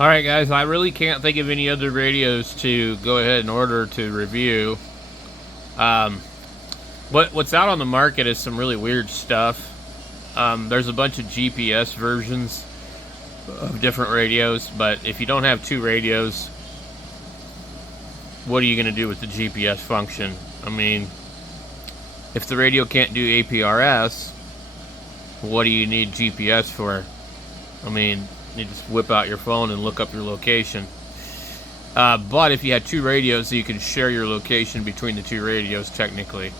Alright guys, I really can't think of any other radios to go ahead and order to review. What's out on the market is some really weird stuff. There's a bunch of GPS versions of different radios, but if you don't have two radios, what are you going to do with the GPS function? I mean, if the radio can't do aprs, what do you need GPS for? I mean, you just whip out your phone and look up your location. But if you had two radios, you could share your location between the two radios technically.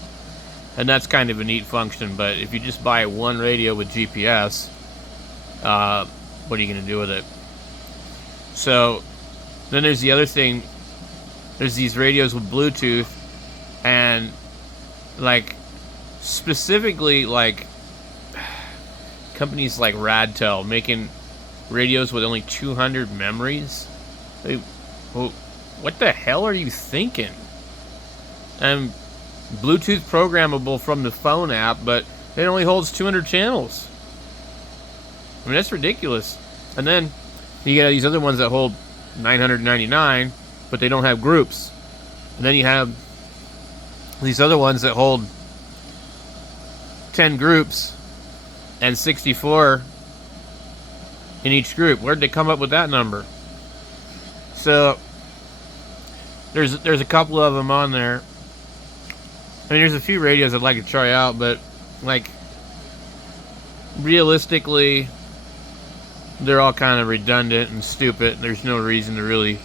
And that's kind of a neat function, but if you just buy one radio with GPS, what are you going to do with it? So, then there's the other thing. There's these radios with Bluetooth, and, like, specifically, like, companies like Radtel making radios with only 200 memories. What the hell are you thinking? And Bluetooth programmable from the phone app, but it only holds 200 channels. I mean, that's ridiculous. And then you get these other ones that hold 999, but they don't have groups. And then you have these other ones that hold 10 groups and 64 in each group. Where'd they come up with that number? So there's a couple of them on there. I mean, there's a few radios I'd like to try out, but like realistically, they're all kind of redundant and stupid. There's no reason to really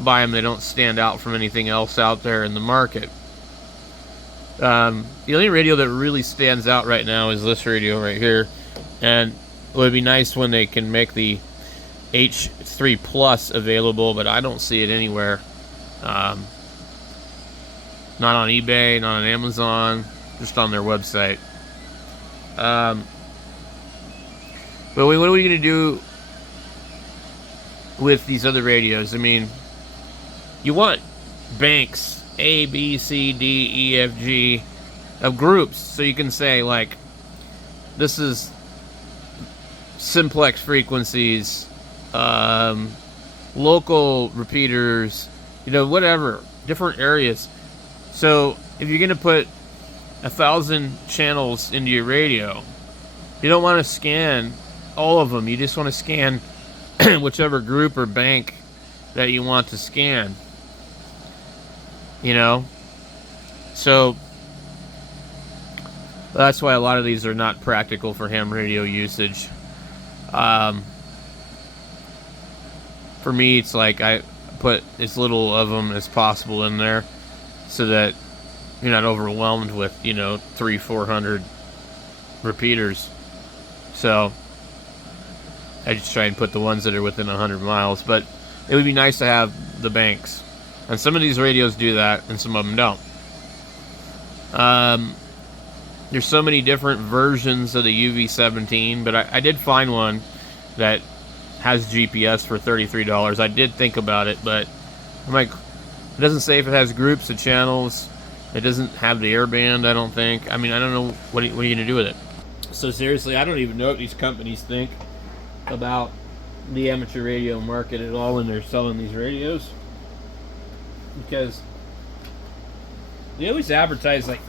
buy them. They don't stand out from anything else out there in the market. The only radio that really stands out right now is this radio right here, and it would be nice when they can make the H3 Plus available, but I don't see it anywhere. Not on eBay, not on Amazon, just on their website. But what are we going to do with these other radios? I mean, you want banks, A, B, C, D, E, F, G, of groups, so you can say, like, this is simplex frequencies, local repeaters, whatever, different areas. So if you're going to put 1,000 channels into your radio, you don't want to scan all of them. You just want to scan whichever group or bank that you want to scan. So that's why a lot of these are not practical for ham radio usage. For me, it's like I put as little of them as possible in there so that you're not overwhelmed with 300-400 repeaters. So I just try and put the ones that are within 100 miles, but it would be nice to have the banks, and some of these radios do that and some of them don't. There's so many different versions of the UV17, but I did find one that has GPS for $33. I did think about it, but I'm like, it doesn't say if it has groups of channels. It doesn't have the airband, I don't think. I mean, I don't know what are you going to do with it. So seriously, I don't even know what these companies think about the amateur radio market at all when they're selling these radios, because they always advertise like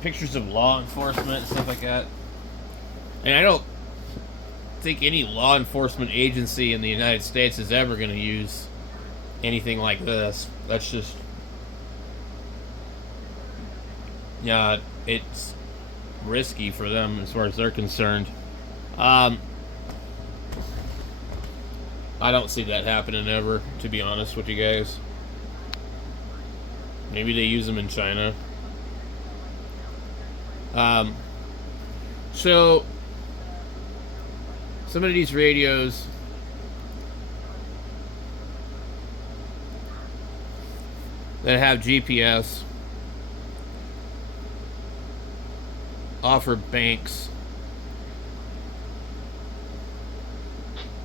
pictures of law enforcement and stuff like that, and I don't think any law enforcement agency in the United States is ever going to use anything like this. That's just, it's risky for them as far as they're concerned. I don't see that happening ever, to be honest with you guys. Maybe they use them in China. So some of these radios that have GPS offer banks.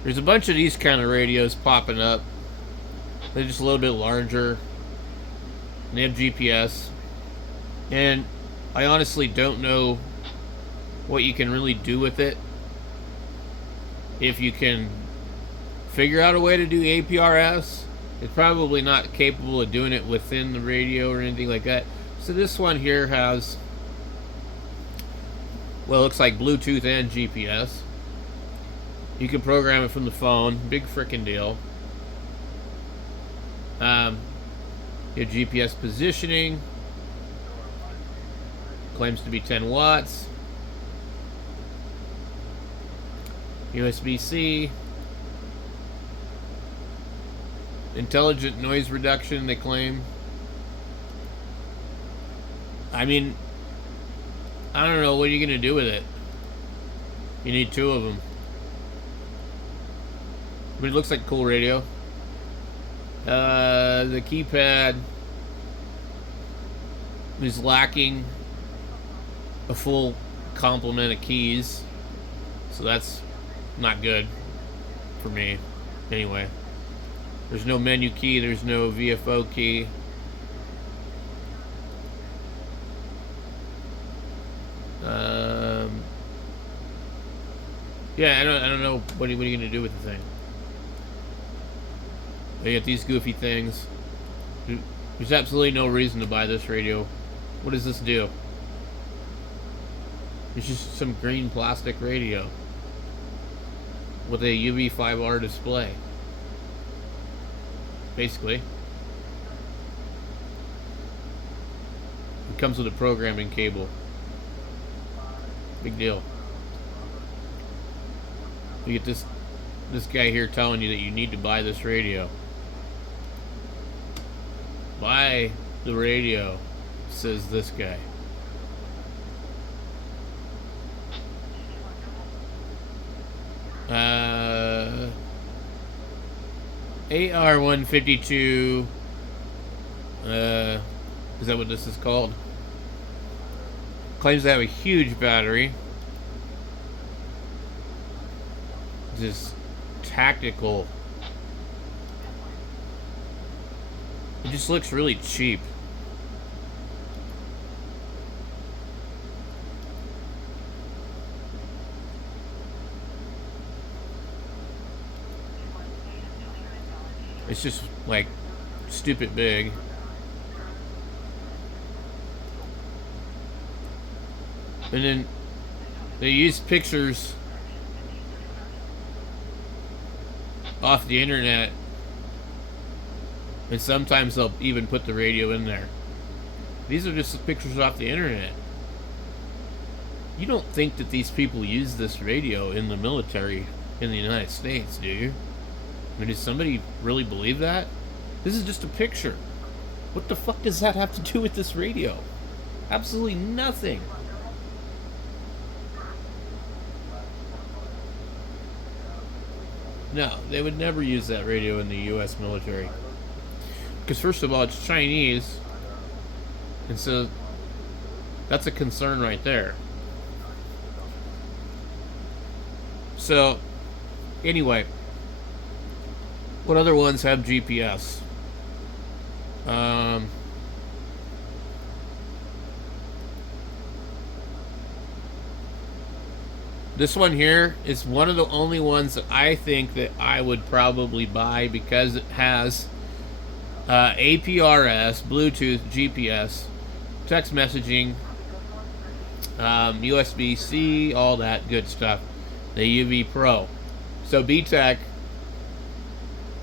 There's a bunch of these kind of radios popping up. They're just a little bit larger. And they have GPS. And I honestly don't know what you can really do with it. If you can figure out a way to do aprs. It's probably not capable of doing it within the radio or anything like that. So this one here has, well, it looks like Bluetooth and GPS. You can program it from the phone. Big frickin' deal. Your GPS positioning. Claims to be 10 watts. USB-C. Intelligent noise reduction, they claim. I mean, I don't know. What are you going to do with it? You need two of them. But it looks like a cool radio. The keypad is lacking a full complement of keys. So that's not good for me. Anyway. There's no menu key. There's no VFO key. Yeah, I don't know. What are you gonna do with the thing? They got these goofy things. There's absolutely no reason to buy this radio. What does this do? It's just some green plastic radio with a UV5R display. Basically. It comes with a programming cable. Big deal. You get this guy here telling you that you need to buy this radio. Buy the radio, says this guy. AR152. Is that what this is called? Claims to have a huge battery. Just tactical. It just looks really cheap. It's just like stupid big. And then they use pictures off the internet, and sometimes they'll even put the radio in there. These are just pictures off the internet. You don't think that these people use this radio in the military in the United States, do you? I mean, does somebody really believe that? This is just a picture. What the fuck does that have to do with this radio? Absolutely nothing. No, they would never use that radio in the U.S. military. Because first of all, it's Chinese. And so, that's a concern right there. So, anyway. What other ones have GPS? This one here is one of the only ones that I think that I would probably buy because it has APRS, Bluetooth, GPS, text messaging, USB-C, all that good stuff. The UV Pro. So BTEC,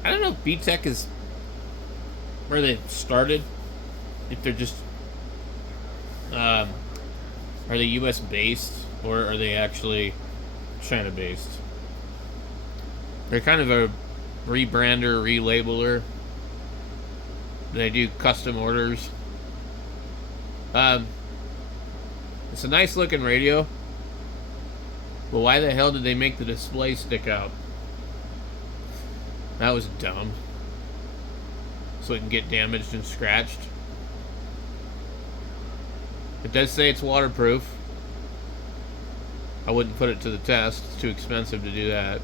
I don't know if BTEC is where they started. If they're just, are they US based or are they actually China based? They're kind of a rebrander, relabeler. They do custom orders. It's a nice looking radio. But why the hell did they make the display stick out? That was dumb. So it can get damaged and scratched. It does say it's waterproof. I wouldn't put it to the test. It's too expensive to do that.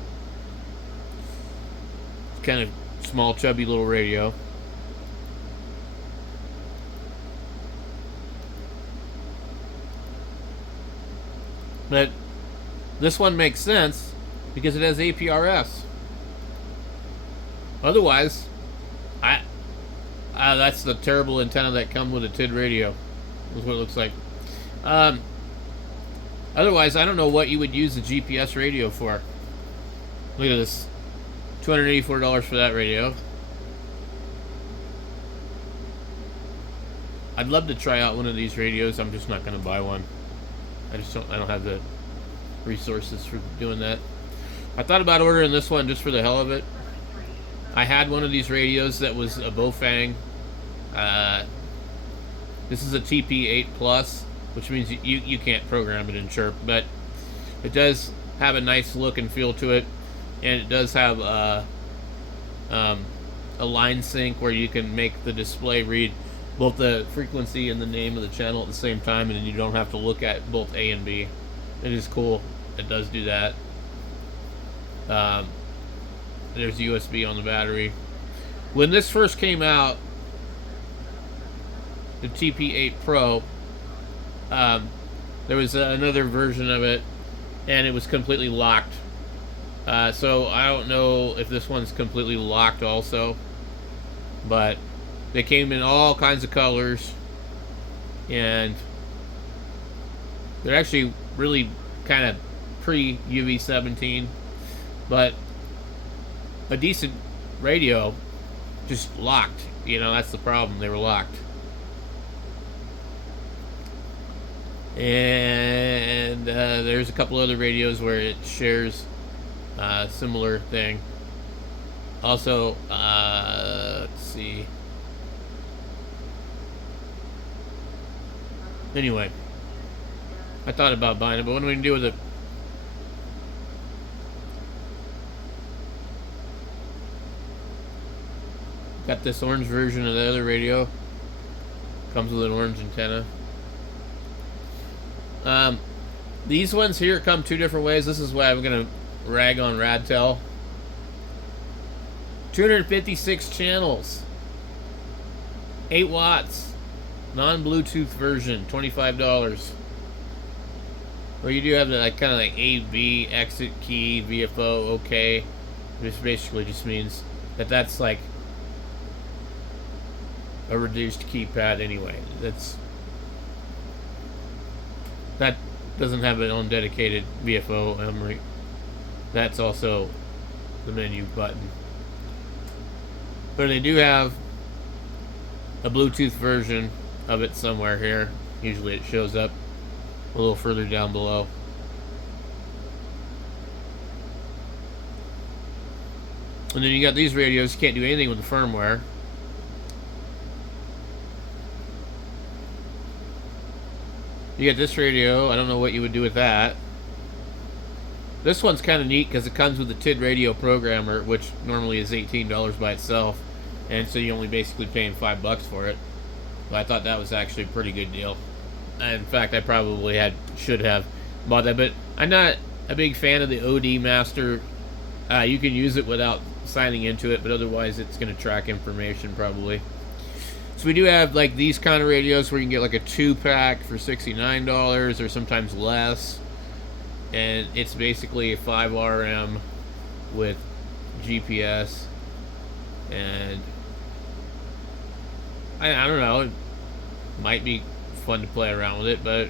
It's kind of small, chubby little radio. But this one makes sense because it has APRS. Otherwise, I that's the terrible antenna that comes with a TID radio. That's what it looks like. Otherwise, I don't know what you would use a GPS radio for. Look at this. $284 for that radio. I'd love to try out one of these radios. I'm just not going to buy one. I don't have the resources for doing that. I thought about ordering this one just for the hell of it. I had one of these radios that was a Bofang. This is a TP8 Plus, which means you can't program it in Chirp, but it does have a nice look and feel to it, and it does have a line sync where you can make the display read both the frequency and the name of the channel at the same time, and then you don't have to look at both A and B. It is cool. It does do that. There's USB on the battery. When this first came out, the TP8 Pro, there was another version of it, and it was completely locked. So I don't know if this one's completely locked also, but they came in all kinds of colors, and they're actually really kind of pre-UV17, but a decent radio, just locked. You know, that's the problem. They were locked. And there's a couple other radios where it shares a similar thing. Also, let's see. Anyway, I thought about buying it, but what do we do with it? Got this orange version of the other radio. Comes with an orange antenna. These ones here come two different ways. This is why I'm going to rag on Radtel. 256 channels. 8 watts. Non-Bluetooth version. $25. Well, you do have the kind of like AV, exit key, VFO, OK. Which basically just means that that's like a reduced keypad anyway. That doesn't have its own dedicated VFO memory. That's also the menu button. But they do have a Bluetooth version of it somewhere here. Usually it shows up a little further down below. And then you got these radios. You can't do anything with the firmware. You got this radio. I don't know what you would do with that. This one's kind of neat because it comes with the TID radio programmer, which normally is $18 by itself, and so you're only basically paying $5 for it. But I thought that was actually a pretty good deal. In fact, I probably should have bought that, but I'm not a big fan of the OD Master. You can use it without signing into it, but otherwise it's going to track information probably. So we do have like these kind of radios where you can get like a 2-pack for $69 or sometimes less. And it's basically a 5RM with GPS. And I don't know, it might be fun to play around with it, but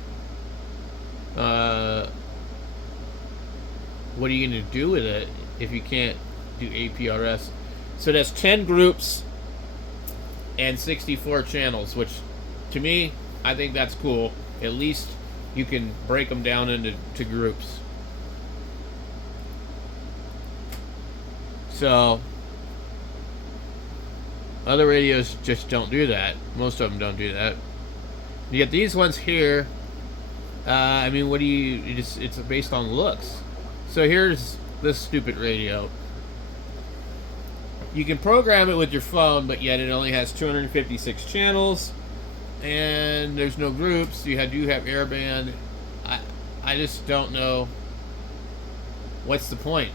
what are you going to do with it if you can't do APRS? So that's 10 groups and 64 channels, which to me, I think that's cool. At least you can break them down into groups. So other radios just don't do that. Most of them don't do that. You get these ones here. I mean, what do it's based on looks. So here's this stupid radio. You can program it with your phone, but yet it only has 256 channels, and there's no groups. You do have airband. I just don't know what's the point.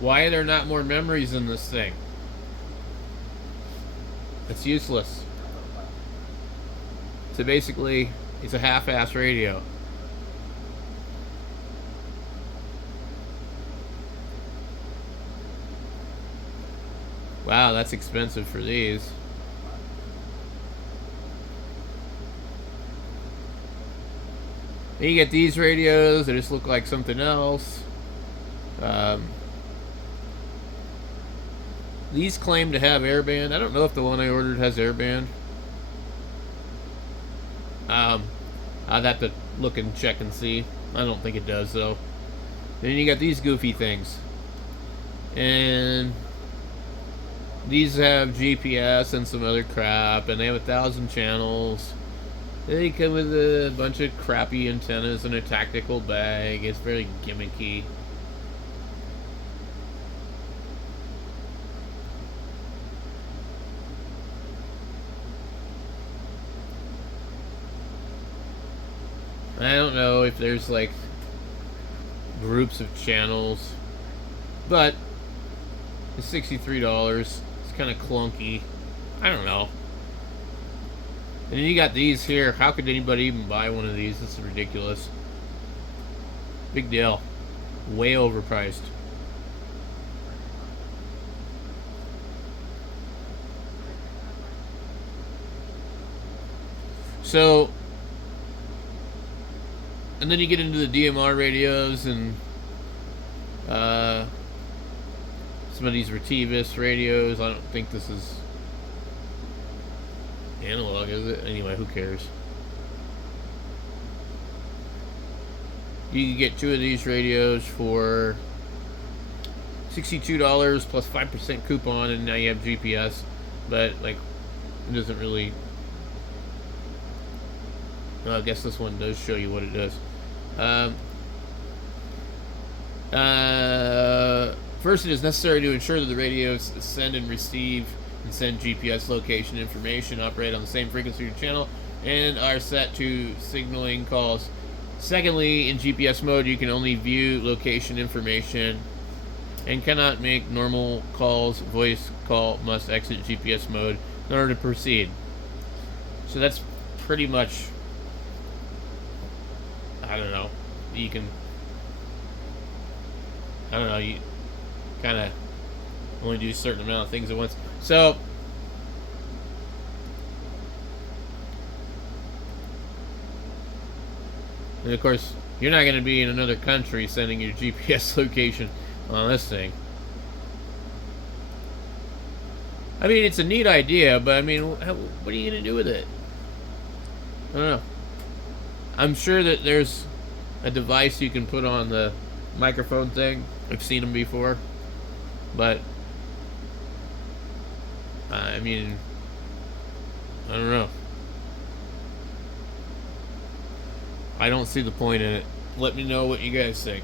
Why are there not more memories in this thing? It's useless. So basically, it's a half-ass radio. Wow, that's expensive for these. Then you get these radios that just look like something else. These claim to have airband. I don't know if the one I ordered has airband. I'd have to look and check and see. I don't think it does, though. Then you got these goofy things. And these have GPS and some other crap, and they have 1,000 channels. They come with a bunch of crappy antennas and a tactical bag. It's very gimmicky. I don't know if there's like groups of channels, but it's $63. It's kind of clunky. I don't know. And then you got these here. How could anybody even buy one of these? This is ridiculous. Big deal. Way overpriced. So, and then you get into the DMR radios and some of these Retivis radios. I don't think this is analog, is it? Anyway, who cares? You can get 2 of these radios for $62 plus 5% coupon, and now you have GPS. But like, it doesn't really. Well, I guess this one does show you what it does. First, it is necessary to ensure that the radios send and receive and send GPS location information, operate on the same frequency or channel, and are set to signaling calls. Secondly, in GPS mode, you can only view location information and cannot make normal calls. Voice call must exit GPS mode in order to proceed. So that's pretty much, I don't know, you can, I don't know, you kind of only do a certain amount of things at once. So, and of course, you're not going to be in another country sending your GPS location on this thing. I mean, it's a neat idea, but I mean, what are you going to do with it? I don't know. I'm sure that there's a device you can put on the microphone thing. I've seen them before. But, I mean, I don't know. I don't see the point in it. Let me know what you guys think.